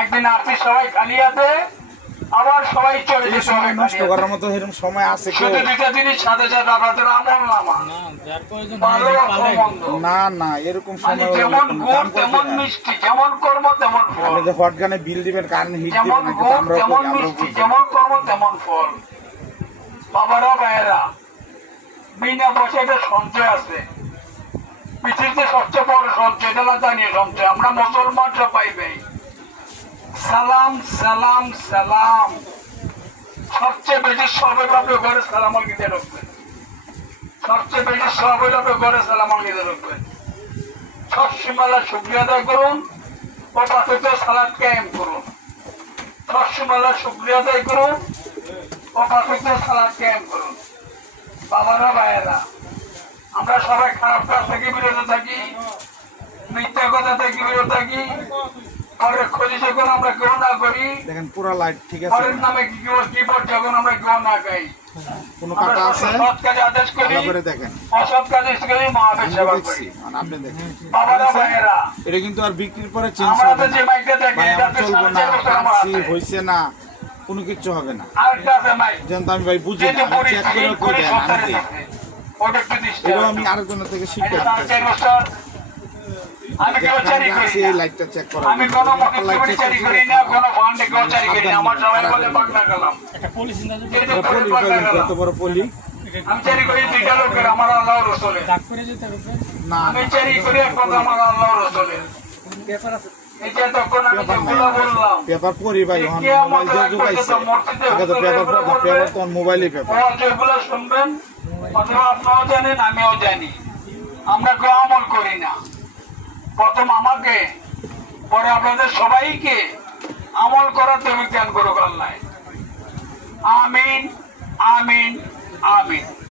একদিন আসি সবাই খালি হাতে, আবার সবাই চলে যেতে হবে নষ্ট করার মতো এরকম সময় আছে কেউ? শুধু দুটা জিনিস সাথে সাথে আপনাদের আমল নামা, ভালো অথবা মন্দ। না না, এরকম মানে সময় যেমন গুড় তেমন মিষ্টি, যেমন কর্ম তেমন ফল। আপনি যে হটগানে বিল দিবেন, কারেন্ট হিট যেমন দিবেন, গুড় আমরাও তেমন করি, আমরাও মিষ্টি, বুঝি। যেমন কর্ম তেমন ফল। বাবারা ভাইয়েরা, বিনা পয়সা একটা সঞ্চয় আছে, পৃথিবীতে সবচেয়ে বড় সঞ্চয়, এটা না জানিয়ে সঞ্চয় আমরা মুসলমান সব পাইবে। সালাম সালাম সালাম, সবচেয়ে বেশি সবাই আপনি ঘরে সালাম আলগিতে রাখবেন, সবচেয়ে বেশি সবাই আপনি ঘরে সালাম আলগিতে রাখবেন। সবসময় শুক্রিয়া আদায় করুন, অপাতৃত সালাদ কায়েম করুন। সবসময় শুক্রিয়া আদায় করুন, অপাতৃত সালাদ কায়েম করুন। বাবারা ভাইয়েরা, আমরা সবাই খারাপ কাজ থেকে বিরত থাকি, মিথ্যা কথা থেকে বিরত থাকি, পরের ক্ষতি যখন আমরা কেউ না করি, দেখেন পুরো লাইট ঠিক আছে। পরের নামে কি পর যখন আমরা কেউ না গাই, কোনো আমরা কাটা আছে? সৎ কাজে আদেশ করি, ভালো করে দেখেন। অসৎ কাজে করি, মহাবীর সেবা করি। দেখছি, মানে আপনি দেখেন। বাবারা ভাইয়েরা, এটা কিন্তু আর বিক্রির পরে চেঞ্জ আমরা হবে তো যে না। মাইকটা দেখি, ভাই আমার এটাতে চলবে না, 4.5 বছর আমার আরসি আছে। হইছে না, কোনো কিচ্ছু হবে না। আরেকটা আছে মাইক, যেন তো আমি ভাই বুঝি না, যেহেতু আমি চেক পরিস্থিতি করে কই দেন, আমি দিই। ওটা একটু দৃষ্টি এটাও রাখবেন। আমি আরেকজনের থেকে এই শিখতে যে 4.5 বছর আমি কেউ চারি করি এই না, লাইটটা চেক করা। আমি কোনো মকিল চারি করি না, কোনো ফান্ডে কেউ চারি করি না, আমার সবাই বলে পাকনা গেলাম। যেহেতু পরে পাকনা গেলাম, কত বড় পলি? আমি চারি করি দুইটা লোকের, আমার আল্লাহ রসুলের। না আমি চারি করি এক কথা, আমার আল্লাহ রসুলের। এই যে তখন আমি যেগুলো বললাম, পেপার পড়ি ভাই, এখন মোবাইল দিয়ে ঢুকাইছে। আগে তো পেপার পড়তাম, পেপার তো মোবাইলই পেপার। যেগুলো শুনবেন অথবা আপনারাও জানেন আমিও জানি, আমরা কেউ আমল করি না। প্রথম আমাকে, পরে আপনাদের সবাইকে আমল করার তুমি জ্ঞান করো আল্লাহ। আমিন আমিন আমিন।